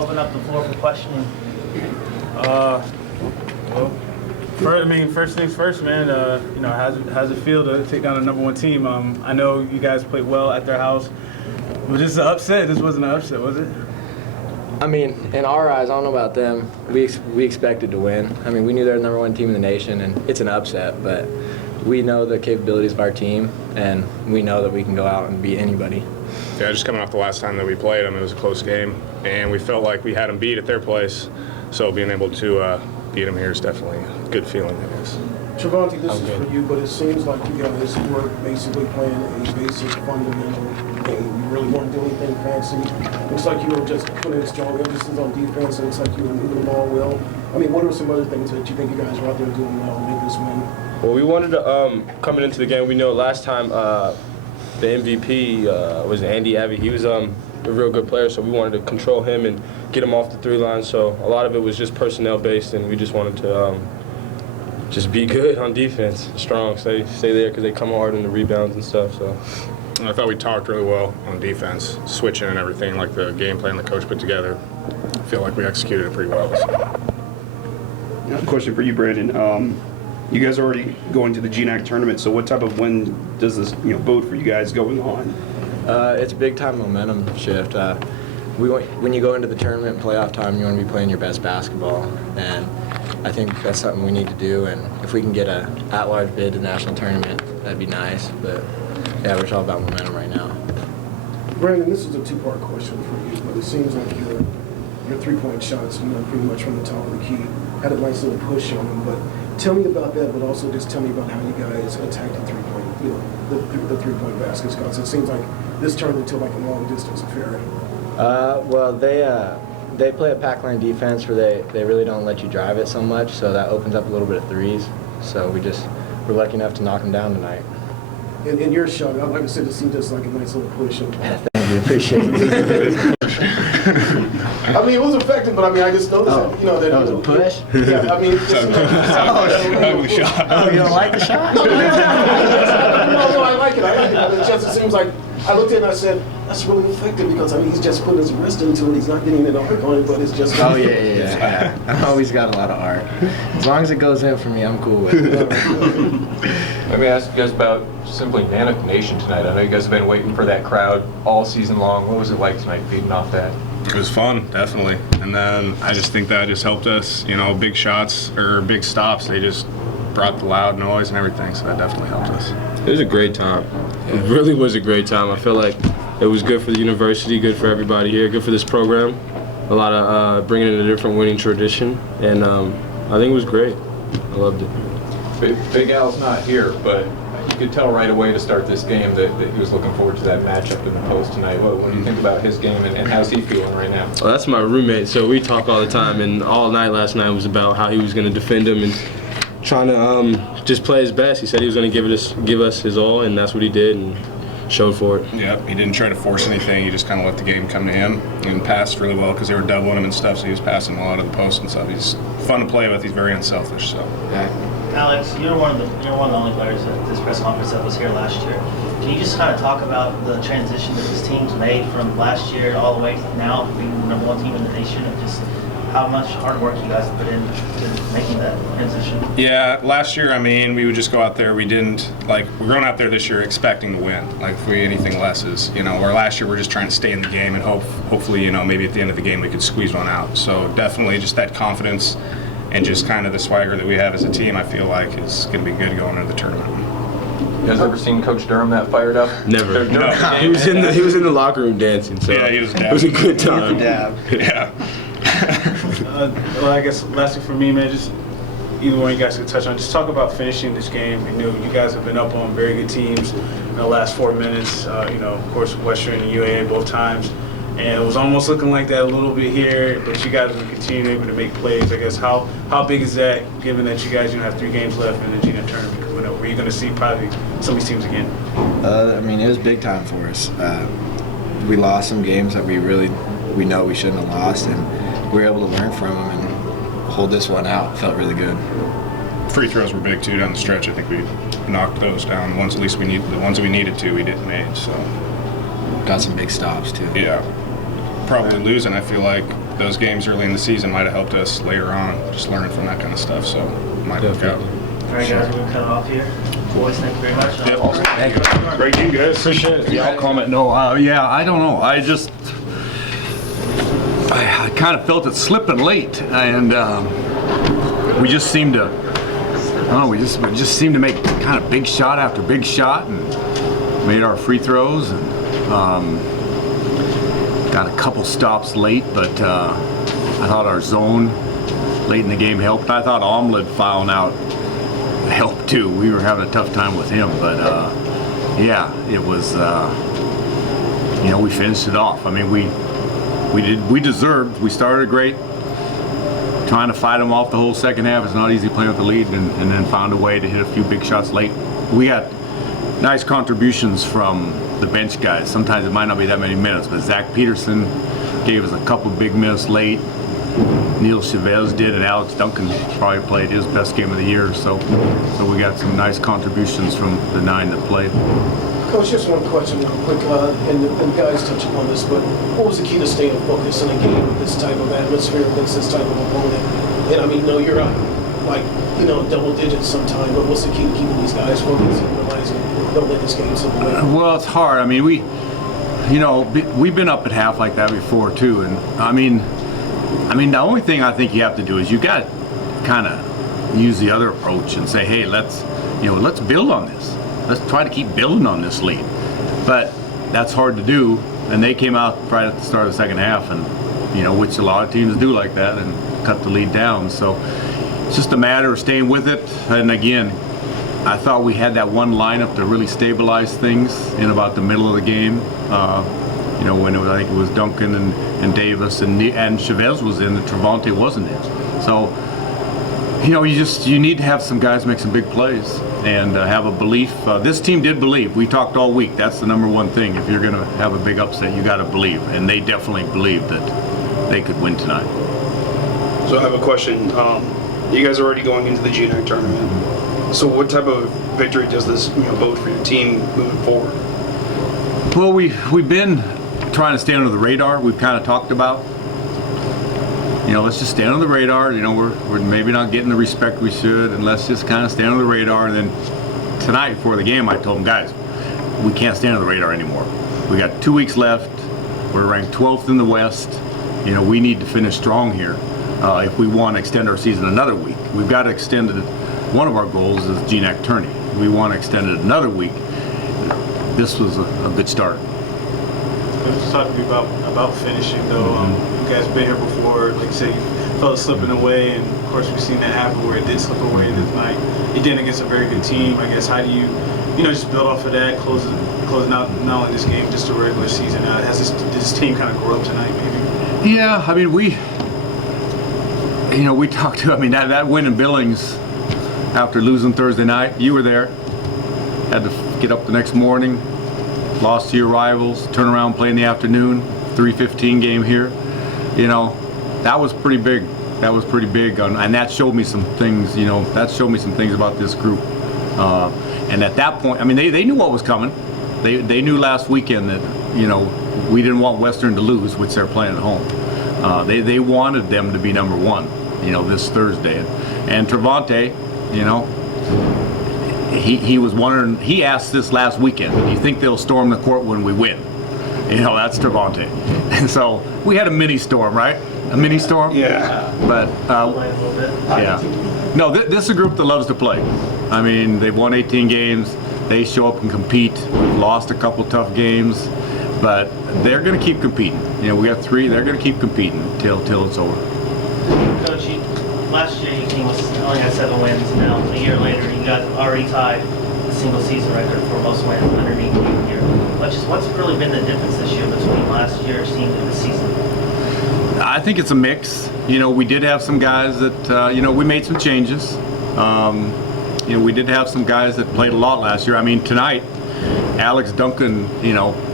open up the floor for questioning. Well, first things first, man. How's it feel to take on the #1 team? I know you guys played well at their house. Was this an upset? This wasn't an upset, was it? I mean, in our eyes, I don't know about them. We expected to win. I mean, we knew they were the #1 team in the nation, and it's an upset. But we know the capabilities of our team, and we know that we can go out and beat anybody. Yeah, just coming off the last time that we played them, it was a close game, and we felt like we had them beat at their place. So being able to beat them here is definitely a good feeling, I guess. Travante, this is for you, but it seems like you guys were basically playing a basic fundamental game. You really weren't doing anything fancy. Looks like you were just putting a strong emphasis on defense. It looks like you were moving the ball well. I mean, what are some other things that you think you guys were out there doing well to make this win? Well, we wanted to, coming into the game, we know last time the MVP was Andy Abbey. He was a real good player, so we wanted to control him and get him off the 3 line. So a lot of it was just personnel-based, and we just wanted to just be good on defense, strong, stay there because they come hard in the rebounds and stuff. So I thought we talked really well on defense, switching and everything, like the game plan the coach put together. I feel like we executed it pretty well. Now, question for you, Brandon. You guys are already going to the GNAC tournament, so what type of win does this bode for you guys going on? It's a big-time momentum shift. When you go into the tournament playoff time, you want to be playing your best basketball, and I think that's something we need to do. And if we can get a at-large bid to the national tournament, that'd be nice. But yeah, we're all about momentum right now. Brandon, this is a two-part question for you, but it seems like your three-point shots, pretty much from the top of the key, had a nice little push on them. But tell me about that, but also just tell me about how you guys attacked the three-point, the three-point baskets. Because it seems like this turned into like a long-distance affair. Well, they play a pack line defense where they really don't let you drive it so much, so that opens up a little bit of threes. So we're lucky enough to knock them down tonight. And your shot, like I said, it seemed just like a nice little push. Thank you, appreciate it. I mean, it was effective, but I mean, I just noticed that was a push? Yeah, I mean, it's just Ugly shot. Oh, you don't like the shot? No, I like it. It seems like I looked at it and I said, that's really effective because, I mean, he's just putting his wrist into it. He's not getting it arc on it, but it's just... Oh, yeah. I've always got a lot of art. As long as it goes in for me, I'm cool with it. Let me ask you guys about simply Nanook Nation tonight. I know you guys have been waiting for that crowd all season long. What was it like tonight, feeding off that? It was fun, definitely. And then I just think that just helped us, big shots or big stops. They just brought the loud noise and everything, so that definitely helped us. it was a great time. It really was a great time. I feel like it was good for the university, good for everybody here, good for this program. A lot of bringing in a different winning tradition, and I think it was great. I loved it. Big Al's not here, but you could tell right away to start this game that he was looking forward to that matchup in the post tonight. What do you think about his game, and how's he feeling right now? Well, that's my roommate, so we talk all the time, and all night last night was about how he was going to defend him and trying to just play his best. He said he was going to give us his all, and that's what he did, and showed for it. Yeah, he didn't try to force anything. He just kind of let the game come to him and passed really well because they were doubling him and stuff, so he was passing a lot of the post and stuff. He's fun to play with. He's very unselfish. So. Alex, you're one of the only players at this press conference that was here last year. Can you just kind of talk about the transition that this team's made from last year all the way to now being the #1 team in the nation, and just how much hard work you guys have put into making that transition? Yeah, last year, we would just go out there. We're going out there this year expecting to win. Like, if anything less is, where last year we're just trying to stay in the game and hopefully, maybe at the end of the game we could squeeze one out. So definitely just that confidence and just kind of the swagger that we have as a team, I feel like is going to be good going into the tournament. You guys ever seen Coach Durham that fired up? Never. No. He was in the locker room dancing, so yeah, he was it was a good time. Yeah. Well, I guess lastly for me, man, just either one you guys could touch on, just talk about finishing this game. You guys have been up on very good teams in the last 4 minutes. Of course, Western and UAA both times. And it was almost looking like that a little bit here, but you guys will continue able to make plays. I guess how big is that, given that you guys have 3 games left in the GNAC tournament coming up? Where you're going to see probably some of these teams again? It was big time for us. We lost some games that we know we shouldn't have lost, and we were able to learn from them and hold this one out. Felt really good. Free throws were big too down the stretch. I think we knocked those down. The ones that we needed to, we didn't make. So got some big stops too. Yeah. Probably losing, I feel like those games early in the season might have helped us later on, just learning from that kind of stuff. So it might work out. All right, guys, we're going to cut it off here. Boys, thank you very much. Thank you. Great game, guys. Appreciate it. Yeah, I'll comment. No, yeah, I don't know. I kind of felt it slipping late, and we just seemed to, I don't know, we just seemed to make kind of big shot after big shot, and made our free throws, and got a couple stops late, but I thought our zone late in the game helped. I thought Omlad fouling out helped too. We were having a tough time with him, but yeah, it was. You know, we finished it off. I mean, we deserved. We started great. Trying to fight them off the whole second half. It's not easy playing with the lead, and then found a way to hit a few big shots late. We had nice contributions from the bench guys. Sometimes it might not be that many minutes, but Zach Peterson gave us a couple big minutes late. Neil Chavez did, and Alex Duncan probably played his best game of the year. So we got some nice contributions from the 9 that played. Coach, just one question real quick, and the guys touch upon this, but what was the key to staying focused in a game with this type of atmosphere against this type of opponent? And I mean, no, you're up, like, you know, double digits sometime, but what's the key to keeping these guys focused and realizing don't let this game slip away? Well, it's hard. I mean, we've been up at half like that before too, and I mean, the only thing I think you have to do is you got to kind of use the other approach and say, hey, let's build on this. Let's try to keep building on this lead. But that's hard to do, and they came out right at the start of the second half, and which a lot of teams do like that, and cut the lead down. So it's just a matter of staying with it. And again, I thought we had that one lineup to really stabilize things in about the middle of the game. When I think it was Duncan and Davis and Chavez was in, and Travante wasn't in. So you need to have some guys make some big plays and have a belief. This team did believe. We talked all week. That's the number one thing. If you're going to have a big upset, you got to believe, and they definitely believed that they could win tonight. So I have a question. You guys are already going into the GNAC tournament. So what type of victory does this bode for your team moving forward? Well, we've been trying to stay under the radar. We've kind of talked about, let's just stay under the radar. We're maybe not getting the respect we should, and let's just kind of stay under the radar. And then tonight before the game, I told them, guys, we can't stay under the radar anymore. We got 2 weeks left. We're ranked 12th in the West. We need to finish strong here if we want to extend our season another week. We've got to extend it. One of our goals is GNAC tourney. We want to extend it another week. This was a good start. Let's talk to me about finishing though. You guys been here before, like you said, you felt it slipping away, and of course we've seen that happen where it did slip away this night. You did against a very good team. I guess how do you, just build off of that, closing out not only this game, just the regular season. Has this team kind of grow up tonight, maybe? Yeah, I mean we talked to. I mean that win in Billings after losing Thursday night. You were there. Had to get up the next morning. Lost to your rivals, turn around, play in the afternoon, 3:15 game here. That was pretty big. That was pretty big, and that showed me some things. That showed me some things about this group. And at that point, I mean, they knew what was coming. They knew last weekend that we didn't want Western to lose, which they're playing at home. They wanted them to be number one. This Thursday, and Travante, He was wondering. He asked this last weekend. Do you think they'll storm the court when we win? That's Travante. And so we had a mini storm, right? A mini storm. Yeah. But yeah. No, this is a group that loves to play. I mean, they've won 18 games. They show up and compete. We've lost a couple tough games, but they're going to keep competing. We got 3. They're going to keep competing till it's over. Coach, last year your team only had 7 wins. Now, a year later, you guys have already tied the single season record for most wins underneath you here. What's really been the difference this year between last year's team and this season? I think it's a mix. We did have some guys that, we made some changes. We did have some guys that played a lot last year. I mean, tonight, Alex Duncan,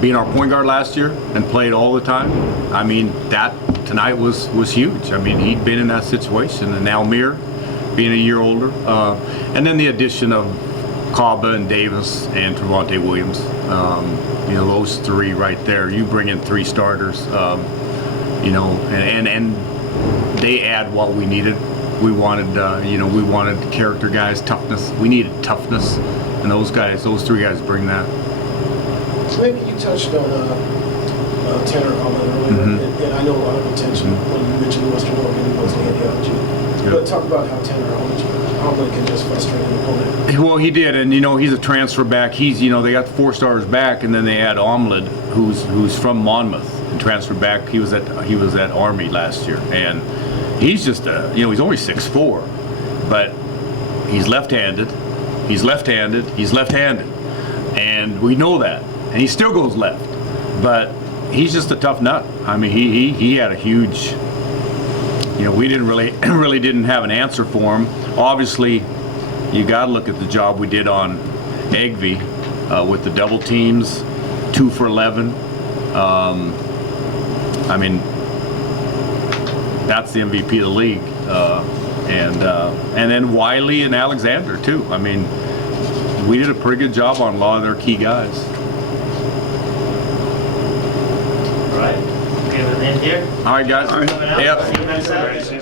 being our point guard last year and played all the time. I mean, that tonight was huge. I mean, he'd been in that situation, and now Mir, being a year older, and then the addition of Kaba and Davis and Travante Williams. Those 3 right there. You bring in 3 starters. you know, and they add what we needed. We wanted, we wanted character guys, toughness. We needed toughness, and those three guys bring that. Maybe you touched on Tanner earlier, and I know a lot of attention when you mentioned Western Oregon, he wasn't ideology. Yeah. But talk about how Tanner Allman can just frustrate an opponent. Well, he did, and he's a transfer back. He's, they got 4 stars back, and then they had Omlad, who's from Monmouth, and transferred back. He was at Army last year, and he's just he's only 6'4", but he's left-handed. He's left-handed. He's left-handed, and we know that. And he still goes left, but he's just a tough nut. I mean, he had a huge. We didn't really didn't have an answer for him. Obviously, you got to look at the job we did on Egvy with the double teams, 2 for 11. I mean, that's the MVP of the league, and then Wiley and Alexander too. I mean, we did a pretty good job on a lot of their key guys. All right. Okay, we'll end here. All right, guys. Coming out. Yep. See you next Saturday.